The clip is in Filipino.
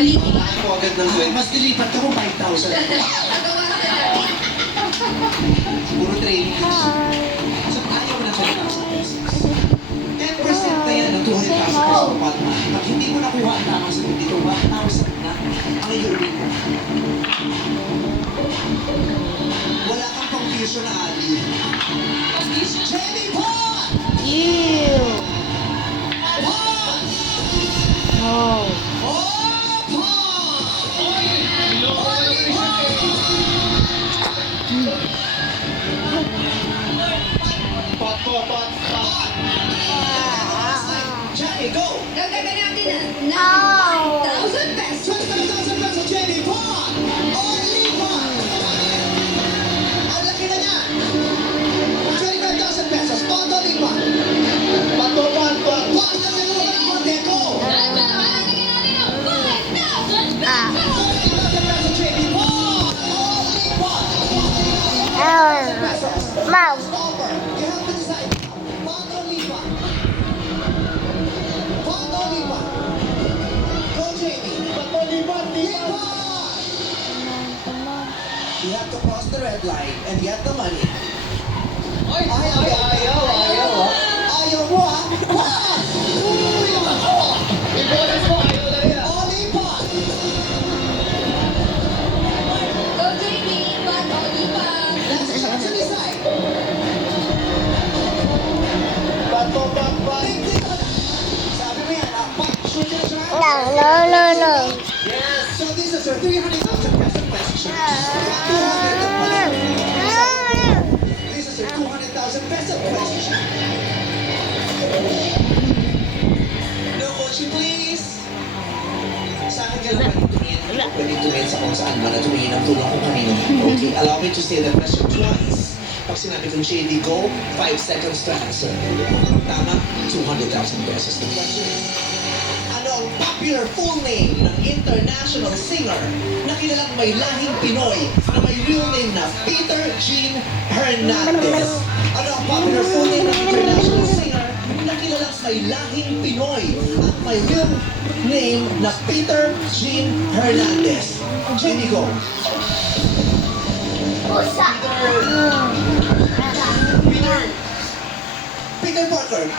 Nalipat ko agad ng 20. Mas nilipat ko 5,000. Puro training. So, ayaw na 10,000 pesos. 10% na yan ng 200,000 pesos per month. Pag hindi mo nakuha ang tamang sagot dito, 1,000 na ang iuwi mo. Wala kang pang-fusion na Ali. Jenny Pot! Ew. Pot! No. Oh, Pot! Pot! Jenny, go! Dagdagan natin ng Ow. 5,000 pesos. 20,000 pesos, Jenny Pot! Only Pot! Ang laki na niya! 25,000 pesos, Pot, only Pot! Pot! Pot na naluwa ng Pot, Deco! Ah. 20,000 pesos, Jenny Pot! Only Pot! Pesos! Mom. Stopper! You have to decide. Pot, only Pot! Pot, only Pot! Go, Jamie! Pot, only Pot! You have to cross the red line and get the money. Ayaw mo, ha? Pot! Only Pot! Go, Jamie. Pot, only pot. Last chance to decide. Big deal na. Sabi mo yan, Pot, shoot your shot. No. Yes. So this is your 300,000 peso question. 200 of money. This is your 200,000 peso question. No coaching, please. Sa akin ka lang pwede tumingin sa kung saan man at tumingin ang tulong kung kanino. Okay, allow me to say the question twice. Pag sinabi kong JD, go, 5 seconds to answer. Kung tama, 200,000 pesos. The question is, ano ang popular full name ng international singer na kilalang may lahing Pinoy na may real name na Peter Jean Hernandez? Ano ang popular full name ng international singer na kilalang may lahing Pinoy at may real name na Peter Jean Hernandez? Jenny, go. Pusa. Peter Parker. No.